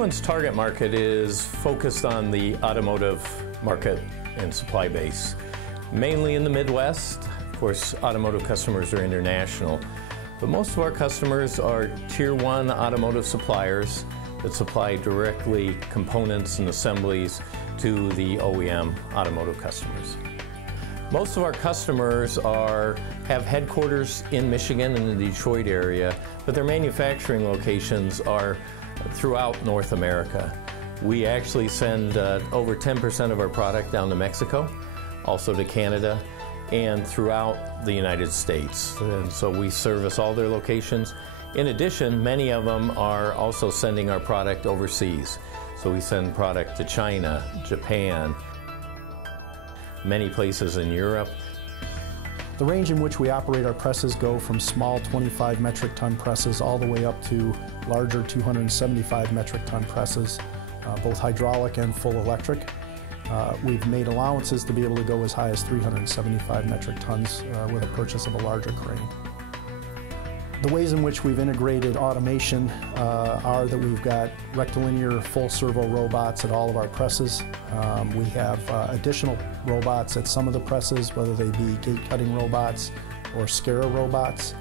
Team One's target market is focused on the automotive market and supply base, mainly in the Midwest. Of course, automotive customers are international, but most of our customers are Tier 1 automotive suppliers that supply directly components and assemblies to the OEM automotive customers. Most of our customers have headquarters in Michigan and the Detroit area, but their manufacturing locations are throughout North America. We actually send over 10% of our product down to Mexico, also to Canada, and throughout the United States. And so we service all their locations. In addition, many of them are also sending our product overseas. So we send product to China, Japan, many places in Europe. The range in which we operate our presses go from small 25 metric ton presses all the way up to larger 275 metric ton presses, both hydraulic and full electric. We've made allowances to be able to go as high as 375 metric tons with a purchase of a larger crane. The ways in which we've integrated automation are that we've got rectilinear full servo robots at all of our presses. We have additional robots at some of the presses, whether they be gate cutting robots or Scara robots.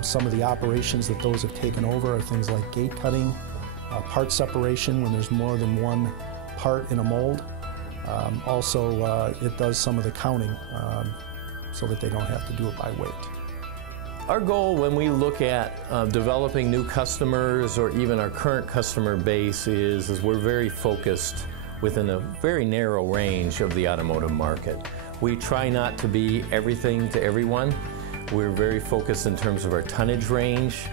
Some of the operations that those have taken over are things like gate cutting, part separation when there's more than one part in a mold. Also, it does some of the counting so that they don't have to do it by weight. Our goal when we look at developing new customers or even our current customer base is we're very focused within a very narrow range of the automotive market. We try not to be everything to everyone. We're very focused in terms of our tonnage range,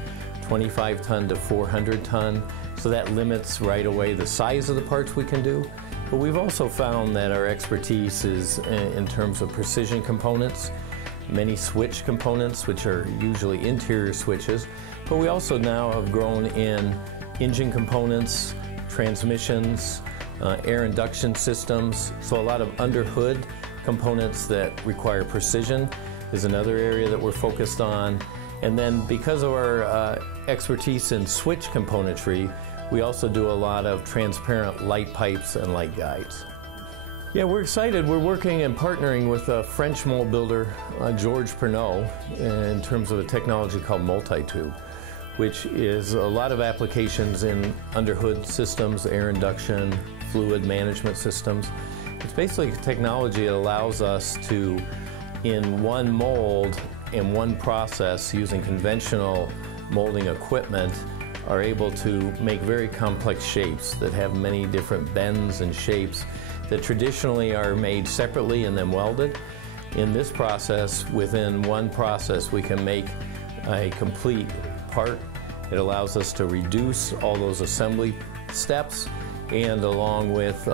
25 ton to 400 ton, so that limits right away the size of the parts we can do. But we've also found that our expertise is in terms of precision components, many switch components, which are usually interior switches, but we also now have grown in engine components, transmissions, air induction systems, so a lot of underhood components that require precision is another area that we're focused on. And then because of our expertise in switch componentry, we also do a lot of transparent light pipes and light guides. Yeah, we're excited. We're working and partnering with a French mold builder, Georges Pernot, in terms of a technology called multi-tube, which is a lot of applications in underhood systems, air induction, fluid management systems. It's basically a technology that allows us to, in one mold, in one process, using conventional molding equipment, are able to make very complex shapes that have many different bends and shapes that traditionally are made separately and then welded. In this process, within one process, we can make a complete part. It allows us to reduce all those assembly steps and along with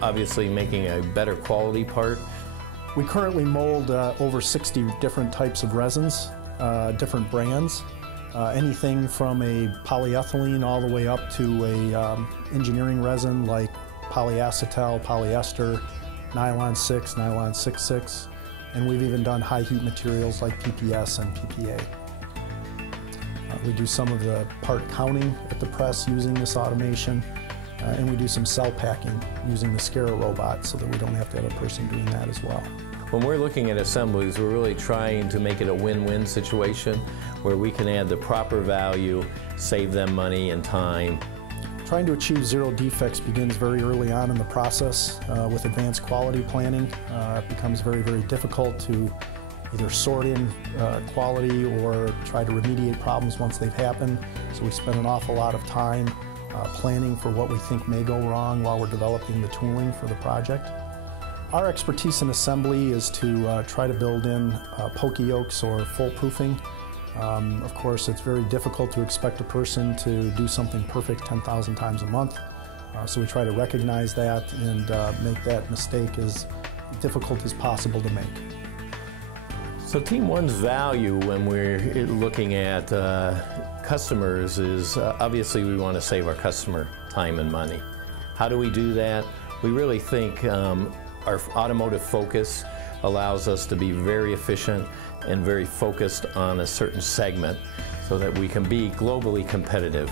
obviously making a better quality part. We currently mold over 60 different types of resins, different brands. Anything from a polyethylene all the way up to a engineering resin like polyacetal, polyester, nylon 6, nylon 6/6, and we've even done high heat materials like PPS and PPA. We do some of the part counting at the press using this automation, and we do some cell packing using the Scara robot so that we don't have to have a person doing that as well. When we're looking at assemblies, we're really trying to make it a win-win situation where we can add the proper value, save them money and time. Trying to achieve zero defects begins very early on in the process. With advanced quality planning, it becomes very, very difficult to either sort in quality or try to remediate problems once they've happened. So we spend an awful lot of time planning for what we think may go wrong while we're developing the tooling for the project. Our expertise in assembly is to try to build in pokey yokes or full proofing. Of course, it's very difficult to expect a person to do something perfect 10,000 times a month. So we try to recognize that and make that mistake as difficult as possible to make. So Team One's value when we're looking at customers is obviously we want to save our customer time and money. How do we do that? We really think our automotive focus allows us to be very efficient and very focused on a certain segment so that we can be globally competitive.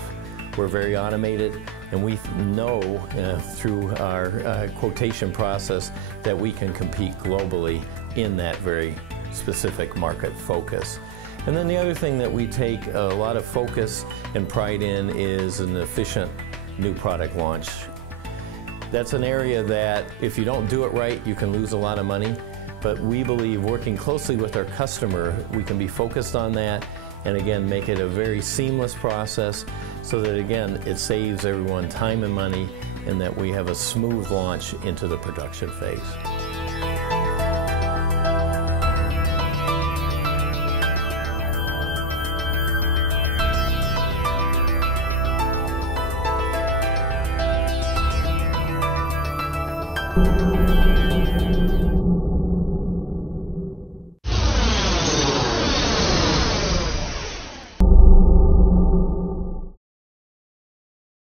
We're very automated, and we know through our quotation process that we can compete globally in that very specific market focus. And then the other thing that we take a lot of focus and pride in is an efficient new product launch. That's an area that if you don't do it right, you can lose a lot of money. But we believe working closely with our customer, we can be focused on that and again make it a very seamless process so that again it saves everyone time and money and that we have a smooth launch into the production phase.